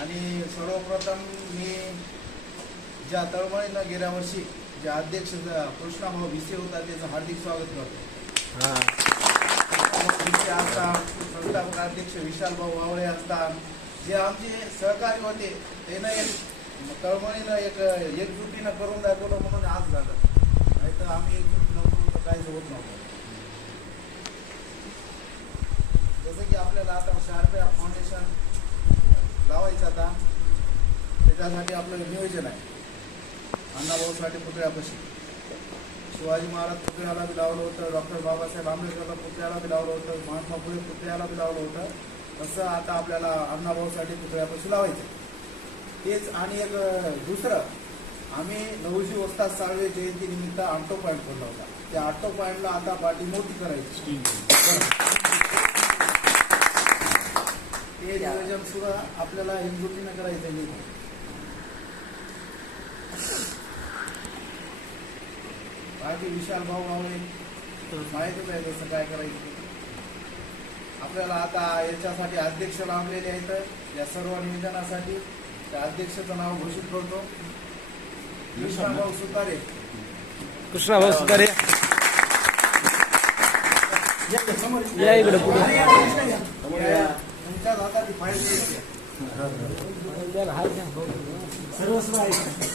आणि सर्वप्रथम मी ज्या तळमळीनं गेल्या वर्षी जे अध्यक्ष कृष्णाभाऊ भिसे होता त्याचं हार्दिक स्वागत करतो. भिसे असतात, संस्थापक अध्यक्ष विशालभाऊ वावळे असतात, जे आमचे सहकारी होते त्यानं एक तळमळीनं एकजुटीनं करून दाखवलं म्हणून आज झालं. नाही तर आम्ही एकजूट नव्हतो तर काहीच होत नव्हतं. जसं की आपल्याला आता शारदा फाउंडेशन लावायचं आता त्याच्यासाठी आपलं नियोजन आहे. अण्णाभाऊ साठे पुतळ्यापाशी शिवाजी महाराज पुतळ्याला बी लावलं होतं, डॉक्टर बाबासाहेब आंबेडकरला पुतळ्याला बी लावलं होतं, महात्मा फुले पुतळ्याला बी लावलं होतं. तसं आता आपल्याला अण्णाभाऊ साठे पुतळ्यापाशी लावायचं. तेच आणि एक दुसरं आम्ही नवजी वस्ताद साळवे जयंती निमित्त ऑटो पॉईंट खोलला होता. त्या ऑटो पॉईंटला आता पाठी मोठी करायची. ते नियोजन सुद्धा आपल्याला एकजुटीनं करायचं नाही. बाकी विशाल भाऊ वावळे माहितीच आहे तसं काय करायचं. आपल्याला आता याच्यासाठी अध्यक्ष लावलेले आहेत. या सर्व नियोजनासाठी त्या अध्यक्षाचं नाव घोषित करतो. कृष्णाभाऊ सुतारे. कृष्णाभाऊ सुतारे या इकडे तुमच्या हातात फाईल सर्वस्व आहे.